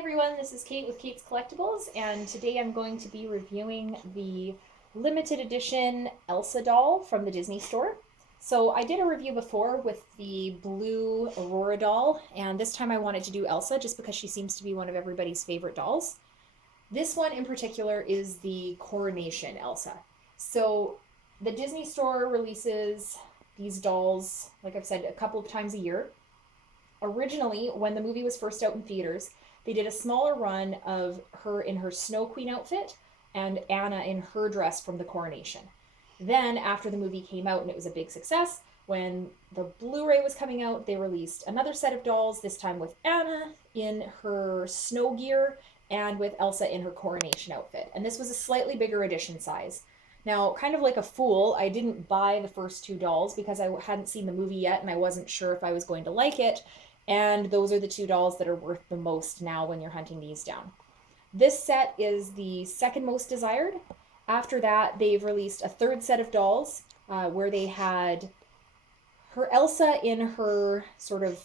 everyone, this is Kate with Kate's Collectibles, and today I'm going to be reviewing the limited edition Elsa doll from the Disney store. So I did a review before with the blue Aurora doll, and this time I wanted to do Elsa just because she seems to be one of everybody's favorite dolls. This one in particular is the Coronation Elsa. So the Disney store releases these dolls, like I've said, a couple of times a year. Originally, when the movie was first out in theaters, they did a smaller run of her in her Snow Queen outfit and Anna in her dress from the Coronation. Then, after the movie came out and it was a big success, when the Blu-ray was coming out, they released another set of dolls, this time with Anna in her snow gear and with Elsa in her Coronation outfit. And this was a slightly bigger edition size. Now, kind of like a fool, I didn't buy the first two dolls because I hadn't seen the movie yet and I wasn't sure if I was going to like it. And those are the two dolls that are worth the most now when you're hunting these down. This set is the second most desired. After that, they've released a third set of dolls where they had her Elsa in her sort of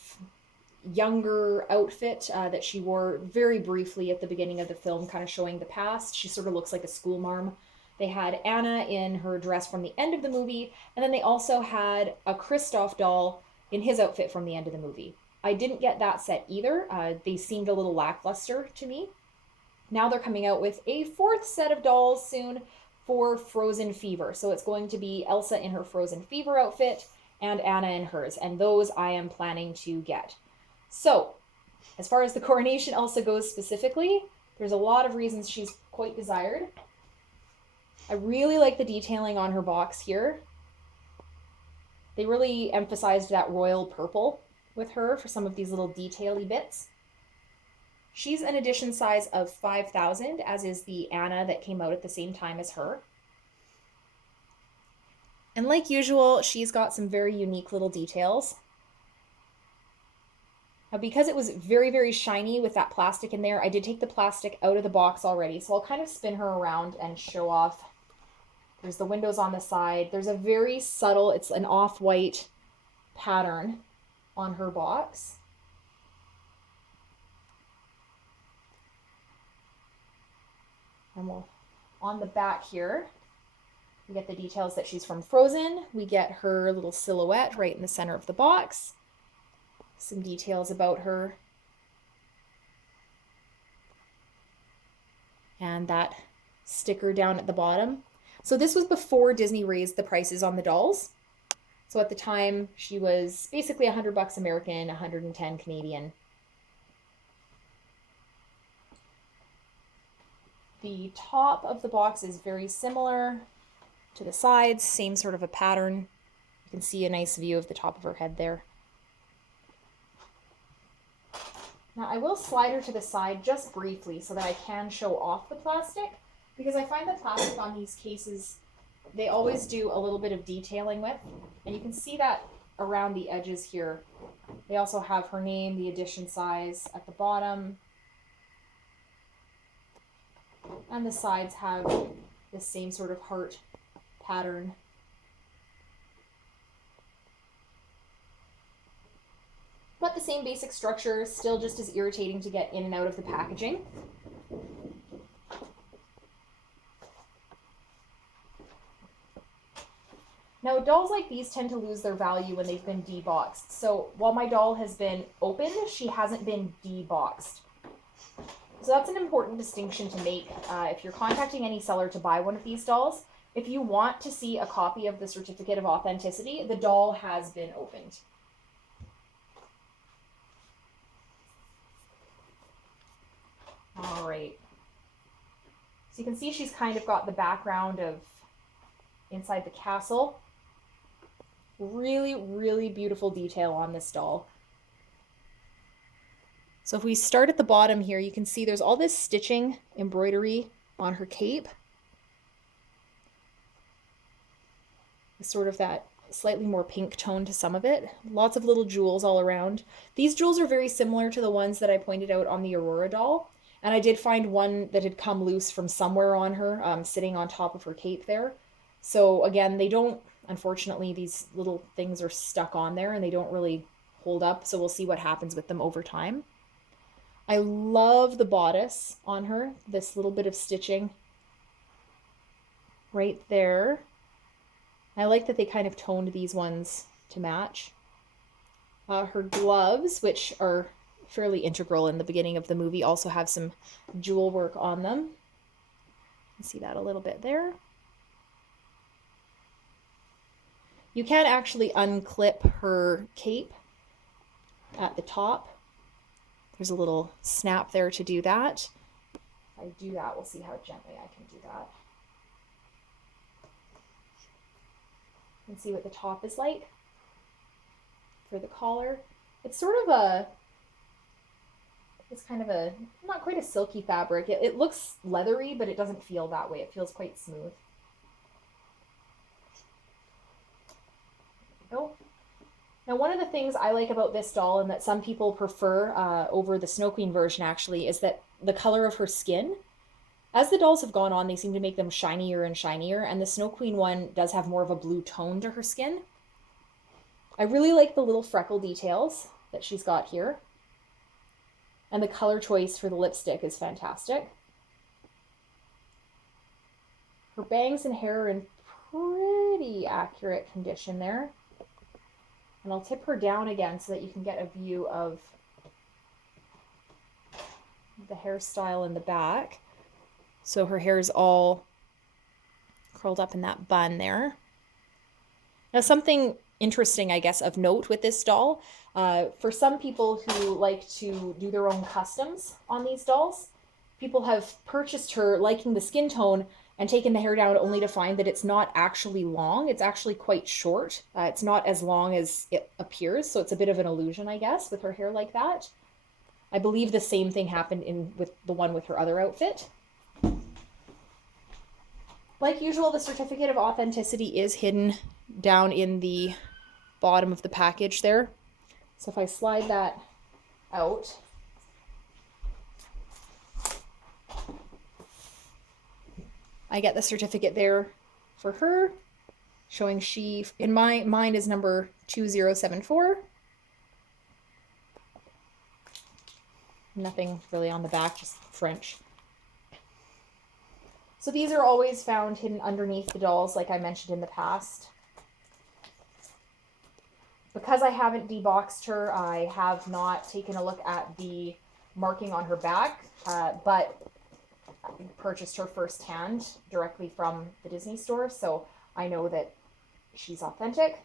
younger outfit that she wore very briefly at the beginning of the film, kind of showing the past. She sort of looks like a schoolmarm. They had Anna in her dress from the end of the movie, and then they also had a Kristoff doll in his outfit from the end of the movie. I didn't get that set either. They seemed a little lackluster to me. Now they're coming out with a fourth set of dolls soon for Frozen Fever. So it's going to be Elsa in her Frozen Fever outfit and Anna in hers. And those I am planning to get. So, as far as the Coronation Elsa goes specifically, there's a lot of reasons she's quite desired. I really like the detailing on her box here. They really emphasized that royal purple with her for some of these little detail-y bits. She's an edition size of 5,000, as is the Anna that came out at the same time as her. And like usual, she's got some very unique little details. Now, because it was very, very shiny with that plastic in there, I did take the plastic out of the box already, so I'll kind of spin her around and show off. There's the windows on the side. There's a very subtle, it's an off-white pattern on her box. And we'll, on the back here, we get the details that she's from Frozen. We get her little silhouette right in the center of the box. Some details about her. And that sticker down at the bottom. So this was before Disney raised the prices on the dolls. So at the time, she was basically $100 American, 110 Canadian. The top of the box is very similar to the sides, same sort of a pattern. You can see a nice view of the top of her head there. Now I will slide her to the side just briefly so that I can show off the plastic, because I find the plastic on these cases, they always do a little bit of detailing with, and you can see that around the edges here. They also have her name, the edition size at the bottom, and the sides have the same sort of heart pattern. But the same basic structure, still just as irritating to get in and out of the packaging. Now, dolls like these tend to lose their value when they've been deboxed. So while my doll has been opened, she hasn't been deboxed. So that's an important distinction to make if you're contacting any seller to buy one of these dolls. If you want to see a copy of the certificate of authenticity, the doll has been opened. All right. So you can see she's kind of got the background of inside the castle. Really, really beautiful detail on this doll. So if we start at the bottom here, you can see there's all this stitching embroidery on her cape. Sort of that slightly more pink tone to some of it. Lots of little jewels all around. These jewels are very similar to the ones that I pointed out on the Aurora doll. And I did find one that had come loose from somewhere on her, sitting on top of her cape there. So again, they don't, unfortunately, these little things are stuck on there and they don't really hold up. So we'll see what happens with them over time. I love the bodice on her, this little bit of stitching right there. I like that they kind of toned these ones to match. Her gloves, which are fairly integral in the beginning of the movie, also have some jewel work on them. You can see that a little bit there. You can actually unclip her cape at the top. There's a little snap there to do that. If I do that, we'll see how gently I can do that. You can see what the top is like for the collar. It's sort of it's kind of a, not quite a silky fabric. It looks leathery, but it doesn't feel that way. It feels quite smooth. Oh. Now, one of the things I like about this doll, and that some people prefer over the Snow Queen version actually, is that the color of her skin. As the dolls have gone on, they seem to make them shinier and shinier, and the Snow Queen one does have more of a blue tone to her skin. I really like the little freckle details that she's got here. And the color choice for the lipstick is fantastic. Her bangs and hair are in pretty accurate condition there. And I'll tip her down again so that you can get a view of the hairstyle in the back. So her hair is all curled up in that bun there. Now, something interesting, I guess, of note with this doll, for some people who like to do their own customs on these dolls, people have purchased her liking the skin tone and taken the hair down only to find that it's not actually long. It's actually quite short. It's not as long as it appears, so it's a bit of an illusion, I guess, with her hair like that. I believe the same thing happened with the one with her other outfit. Like usual, the certificate of authenticity is hidden down in the bottom of the package there. So if I slide that out, I get the certificate there for her, showing she, in my mind, is number 2074. Nothing really on the back, just French. So these are always found hidden underneath the dolls, like I mentioned in the past. Because I haven't deboxed her, I have not taken a look at the marking on her back, but I purchased her firsthand directly from the Disney store, so I know that she's authentic.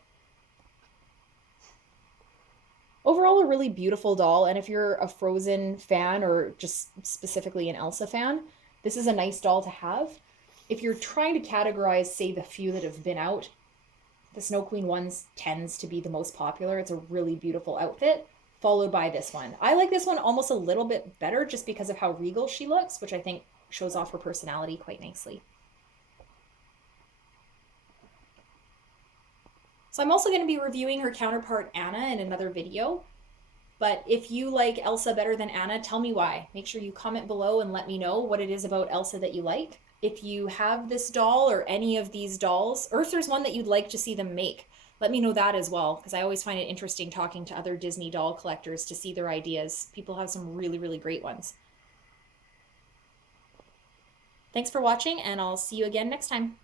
Overall, a really beautiful doll, and if you're a Frozen fan or just specifically an Elsa fan, this is a nice doll to have. If you're trying to categorize, say, the few that have been out, the Snow Queen ones tends to be the most popular. It's a really beautiful outfit, followed by this one. I like this one almost a little bit better just because of how regal she looks, which I think shows off her personality quite nicely. So I'm also going to be reviewing her counterpart Anna in another video. But if you like Elsa better than Anna, tell me why. Make sure you comment below and let me know what it is about Elsa that you like. If you have this doll or any of these dolls, or if there's one that you'd like to see them make, let me know that as well, because I always find it interesting talking to other Disney doll collectors to see their ideas. People have some really, really great ones. Thanks for watching, and I'll see you again next time.